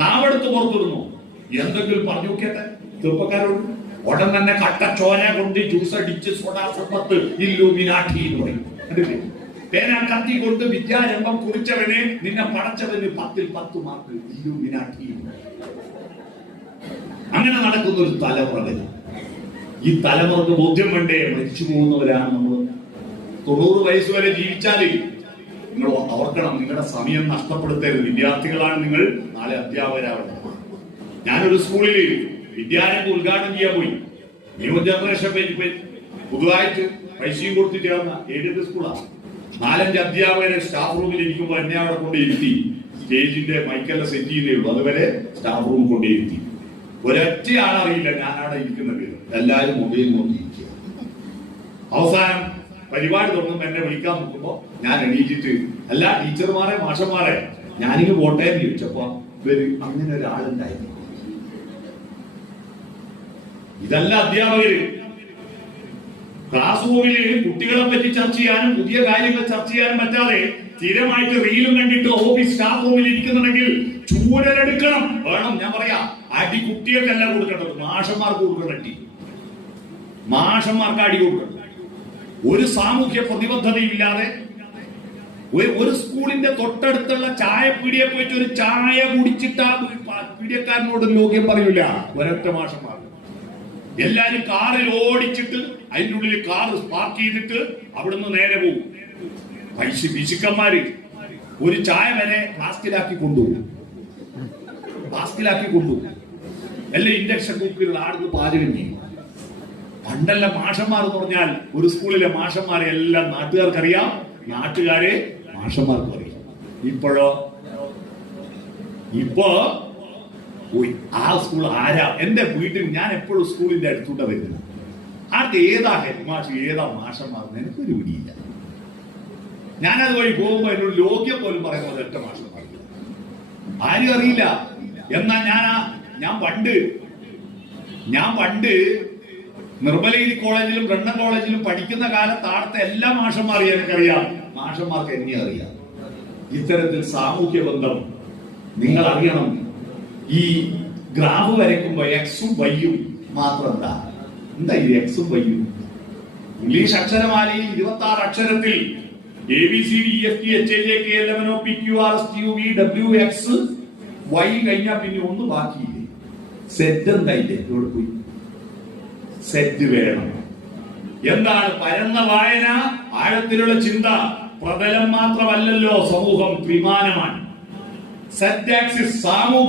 നാവെടുത്ത് പുറത്തിടുന്നു. എന്തെങ്കിലും പറഞ്ഞു നോക്കിയട്ടെ? ചെറുപ്പക്കാരോട് ഉടൻ തന്നെ കട്ടച്ചോര കൊണ്ട് ജ്യൂസ് അടിച്ച് സോഡാ സമ്പത്ത് ഇല്ലുമിനാട്ടി എന്ന് പറയും? പേന കത്തി കൊണ്ട് വിദ്യാരംഭം കുറിച്ചവനെ നിന്നെ പടച്ചവന് പത്തിൽ പത്ത് മാർക്ക് ഇല്ലുമിനാട്ടി അങ്ങനെ നടക്കുന്ന ഒരു തലമുറ ഈ തലമുറയ്ക്ക് ബോധ്യം വേണ്ടേ? മരിച്ചു പോകുന്നവരാണ് നമ്മൾ തൊണ്ണൂറ് വയസ്സ് വരെ ജീവിച്ചാൽ നിങ്ങൾ ഓർക്കണം നിങ്ങളുടെ സമയം നഷ്ടപ്പെടുത്തരുത്. വിദ്യാർത്ഥികളാണ് നിങ്ങൾ. നാളെ അധ്യാപകരാവണം ഞാനൊരു സ്കൂളിൽ വിദ്യാലയം ഉദ്ഘാടനം ചെയ്യാൻ പോയി. ന്യൂ ജനറേഷൻ പുതുതായിട്ട് പൈസയും കൊടുത്ത് ചേർന്ന ഏഴ് സ്കൂളാണ് നാലഞ്ച് അധ്യാപകരെ സ്റ്റാഫ് റൂമിൽ ഇരിക്കുമ്പോൾ എന്നെ അവിടെ കൊണ്ടിരുത്തി സ്റ്റേജിന്റെ മൈക്കെല്ലാം സെറ്റ് ചെയ്യുന്നേ ഉള്ളൂ. അതുവരെ സ്റ്റാഫ് റൂം കൊണ്ടിരുത്തി ഒരൊറ്റ ആളറിയില്ല അവിടെ ഇരിക്കുന്നത്. എല്ലാവരും മൊബൈൽ നോക്കിയിരിക്കുക അവസാനം പരിപാടി തുടങ്ങുമ്പോൾ എന്നെ വിളിക്കാൻ നോക്കുമ്പോ ഞാൻ എണീറ്റിട്ട് അല്ല ടീച്ചർമാരെ മാഷന്മാരെ ഞാനിങ്ങ് പോട്ടെ എന്ന് ചോദിച്ചപ്പോ ഇവർ അങ്ങനെ ഒരാളുണ്ടായിരുന്നു. ഇതല്ല അധ്യാപകര്. ക്ലാസ് റൂമിൽ കുട്ടികളെ പറ്റി ചർച്ച ചെയ്യാനും പുതിയ കാര്യങ്ങൾ ചർച്ച ചെയ്യാനും പറ്റാതെ സ്ഥിരമായിട്ട് റീലും കണ്ടിട്ട് ഓഫീസ് സ്റ്റാഫ് റൂമിൽ ഇരിക്കുന്നുണ്ടെങ്കിൽ ചൂരലെടുക്കണം വേണം ഞാൻ പറയാ അടി കുട്ടികൾക്കല്ല കൊടുക്കേണ്ടത്. മാഷന്മാർക്ക് കൊടുക്കണം അടി? മാഷന്മാർക്ക് അടി കൊടുക്കണം ഒരു സാമൂഹ്യ പ്രതിബദ്ധതയില്ലാതെ ഒരു- സ്കൂളിന്റെ തൊട്ടടുത്തുള്ള ചായപ്പീടിയെ പോയിട്ട് ഒരു ചായ കുടിച്ചിട്ട് ആ പീഡിയക്കാരനോട് ലോക്യം പറയൂല. ഒരൊറ്റ മാഷന്മാർ എല്ലാരും കാറിൽ ഓടിച്ചിട്ട് അതിന്റെ ഉള്ളിൽ കാർ പാർക്ക് ചെയ്തിട്ട് അവിടുന്ന് നേരെ പോകും പൈസ പിശുക്കന്മാര് ഒരു ചായ വരെ പ്ലാസ്റ്റിലാക്കി കൊണ്ടുപോകും. പ്ലാസ്റ്റിലാക്കി കൊണ്ടുപോകും. എല്ലാം ഇൻഡക്ഷൻ കുക്കിൽ ആടുന്ന് പാചകം ചെയ്യും. പണ്ടല്ല മാഷന്മാർ എന്ന് പറഞ്ഞാൽ ഒരു സ്കൂളിലെ മാഷന്മാരെ എല്ലാം നാട്ടുകാർക്കറിയാം നാട്ടുകാരെ മാഷന്മാർക്കും അറിയാം. ഇപ്പോഴോ? ഇപ്പോ? ആ സ്കൂൾ ആരാ? എന്റെ വീട്ടിൽ ഞാൻ എപ്പോഴും സ്കൂളിന്റെ അടുത്തൂട്ട വരുന്നത്. ആർക്ക് ഏതാ ഹെഡ്മാഷ് ഏതാ മാഷന്മാർ എനിക്കൊരു പിടിയില്ല. ഞാനത് വഴി പോകുമ്പോ എന്നോട് ലോക്യം പോലും പറയുന്നത് ഒറ്റ മാഷന്മാർ ആരും അറിയില്ല. എന്നാ ഞാൻ ഞാൻ പണ്ട് ഞാൻ പണ്ട് നിർമ്മലഗിരി കോളേജിലും ബ്രണ്ണൻ കോളേജിലും പഠിക്കുന്ന കാലത്ത് ആടത്തെ എല്ലാ മാഷന്മാരെയും എനിക്കറിയാം. മാഷന്മാർക്ക് എന്നെ അറിയാം. ഇത്തരത്തിൽ സാമൂഹ്യ ബന്ധം നിങ്ങൾ അറിയണം ഈ ഗ്രാഫ് വരയ്ക്കുമ്പോ എക്സും വൈയും മാത്രം എന്താ എന്താ ഈ എക്സും വൈയും ഇംഗ്ലീഷ് അക്ഷരമാലയിൽ ഇരുപത്തി ആറ് അക്ഷരത്തിൽ എ കഴിഞ്ഞാൽ പിന്നെ ഒന്ന് ബാക്കിയില്ലേ? സെറ്റ് എന്തായില്ലേ? ഇവിടെ പോയി. സെറ്റ് വേണം. എന്താണ് പരന്ന വായന? ആഴത്തിലുള്ള ചിന്ത. പ്രബലം മാത്രമല്ലല്ലോ സമൂഹം ത്രിമാനമാണ് സെറ്റ് ആക്സിസ് സാമൂഹ്യ